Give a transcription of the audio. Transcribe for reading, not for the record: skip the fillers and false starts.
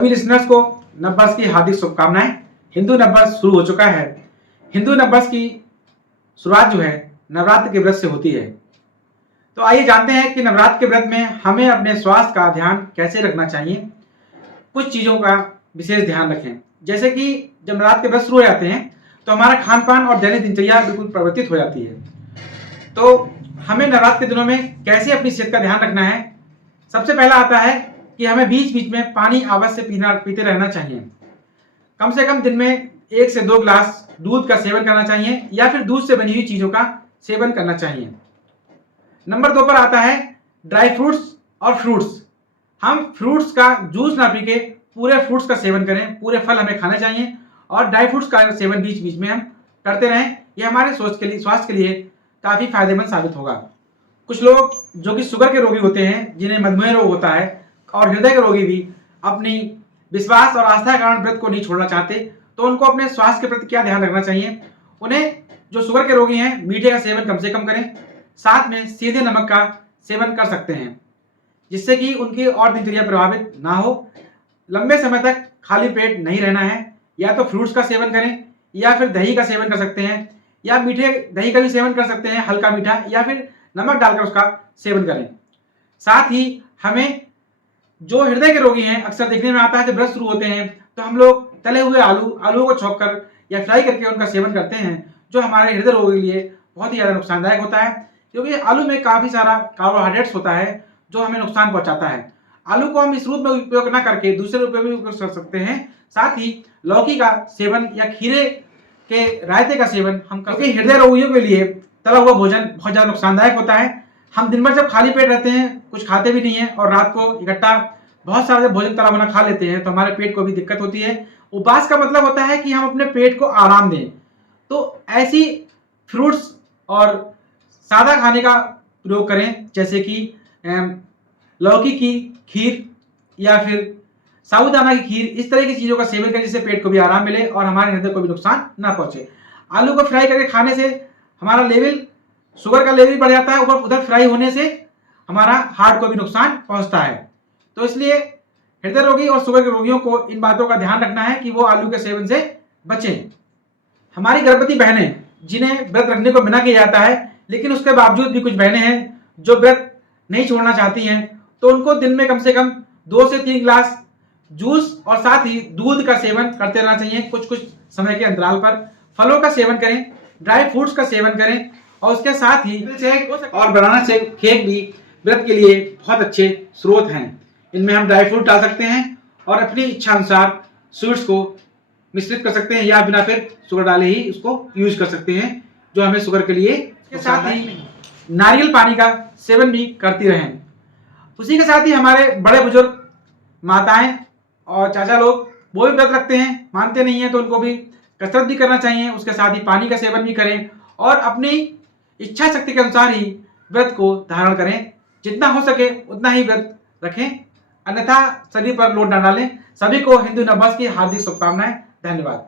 सभी लिसनर्स को नववर्ष की हार्दिक शुभकामनाएं। हिंदू नववर्ष शुरू हो चुका है। हिंदू नववर्ष की शुरुआत जो है नवरात्र के व्रत से होती है। तो आइए जानते हैं कि नवरात्र के व्रत में हमें अपने स्वास्थ्य का ध्यान कैसे रखना चाहिए। कुछ चीज़ों का विशेष ध्यान रखें, जैसे कि जब नवरात्र के व्रत शुरू हो जाते हैं तो हमारा खान पान और दैनिक दिनचर्या बिल्कुल परिवर्तित हो जाती है। तो हमें नवरात्र के दिनों में कैसे अपनी सेहत का ध्यान रखना है। सबसे पहला आता है कि हमें बीच बीच में पानी अवश्य पीते रहना चाहिए। कम से कम दिन में 1 से 2 गिलास दूध का सेवन करना चाहिए या फिर दूध से बनी हुई चीज़ों का सेवन करना चाहिए। नंबर 2 पर आता है ड्राई फ्रूट्स और फ्रूट्स। हम फ्रूट्स का जूस ना पी के पूरे फ्रूट्स का सेवन करें, पूरे फल हमें खाने चाहिए और ड्राई फ्रूट्स का सेवन बीच बीच में हम करते रहें। यह हमारे स्वास्थ्य के लिए काफ़ी फायदेमंद साबित होगा। कुछ लोग जो कि शुगर के रोगी होते हैं, जिन्हें मधुमेह रोग होता है और हृदय के रोगी भी अपनी विश्वास और आस्था के कारण व्रत को नहीं छोड़ना चाहते, तो उनको अपने स्वास्थ्य के प्रति क्या ध्यान रखना चाहिए। उन्हें जो शुगर के रोगी हैं मीठे का सेवन कम से कम करें, साथ में सीधे नमक का सेवन कर सकते हैं, जिससे कि उनकी और दिनचर्या प्रभावित ना हो। लंबे समय तक खाली पेट नहीं रहना है। या तो फ्रूट्स का सेवन करें या फिर दही का सेवन कर सकते हैं, या मीठे दही का भी सेवन कर सकते हैं, हल्का मीठा, या फिर नमक डालकर उसका सेवन करें। साथ ही हमें जो हृदय के रोगी हैं, अक्सर देखने में आता है जब व्रत शुरू होते हैं तो हम लोग तले हुए आलू को छौंक कर या फ्राई करके उनका सेवन करते हैं, जो हमारे हृदय रोग के लिए बहुत ही ज़्यादा नुकसानदायक होता है, क्योंकि आलू में काफ़ी सारा कार्बोहाइड्रेट्स होता है जो हमें नुकसान पहुंचाता है। आलू को हम इस रूप में उपयोग ना करके दूसरे रूप में भी उपयोग कर सकते हैं। साथ ही लौकी का सेवन या खीरे के रायते का सेवन हम करते हैं। हृदय रोगियों के लिए तला हुआ भोजन बहुत ज़्यादा नुकसानदायक होता है। हम दिन भर जब खाली पेट रहते हैं, कुछ खाते भी नहीं हैं और रात को इकट्ठा बहुत सारा जब भोजन तला बना खा लेते हैं तो हमारे पेट को भी दिक्कत होती है। उपवास का मतलब होता है कि हम अपने पेट को आराम दें। तो ऐसी फ्रूट्स और सादा खाने का प्रयोग करें, जैसे कि लौकी की खीर या फिर साबूदाना की खीर। इस तरह की चीज़ों का सेवन करें जिससे पेट को भी आराम मिले और हमारे हृदय को भी नुकसान ना पहुंचे। आलू को फ्राई करके खाने से हमारा शुगर का लेवल बढ़ जाता है, उधर फ्राई होने से हमारा हार्ट को भी नुकसान पहुंचता है। तो इसलिए हृदय रोगी और शुगर के रोगियों को इन बातों का ध्यान रखना है कि वो आलू के सेवन से बचें। हमारी गर्भवती बहनें जिन्हें व्रत रखने को मना किया जाता है, लेकिन उसके बावजूद भी कुछ बहनें हैं जो व्रत नहीं छोड़ना चाहती हैं, तो उनको दिन में कम से कम 2 से 3 गिलास जूस और साथ ही दूध का सेवन करते रहना चाहिए। कुछ कुछ समय के अंतराल पर फलों का सेवन करें, ड्राई फ्रूट्स का सेवन करें और उसके साथ ही शेक और बनाना शेक केक भी व्रत के लिए बहुत अच्छे स्रोत हैं। इनमें हम ड्राई फ्रूट डाल सकते हैं और अपनी इच्छा अनुसार स्वीट्स को मिश्रित कर सकते हैं या बिना फिर शुगर डाले ही उसको यूज कर सकते हैं, जो हमें शुगर के लिए। इसके साथ ही नारियल पानी का सेवन भी करती रहें। उसी के साथ ही हमारे बड़े बुजुर्ग माताएं और चाचा लोग वो भी व्रत रखते हैं, मानते नहीं हैं, तो उनको भी कसरत भी करना चाहिए। उसके साथ ही पानी का सेवन भी करें और अपनी इच्छा शक्ति के अनुसार ही व्रत को धारण करें। जितना हो सके उतना ही व्रत रखें, अन्यथा शरीर पर लोड न डालें। सभी को हिंदू नववर्ष की हार्दिक शुभकामनाएं। धन्यवाद।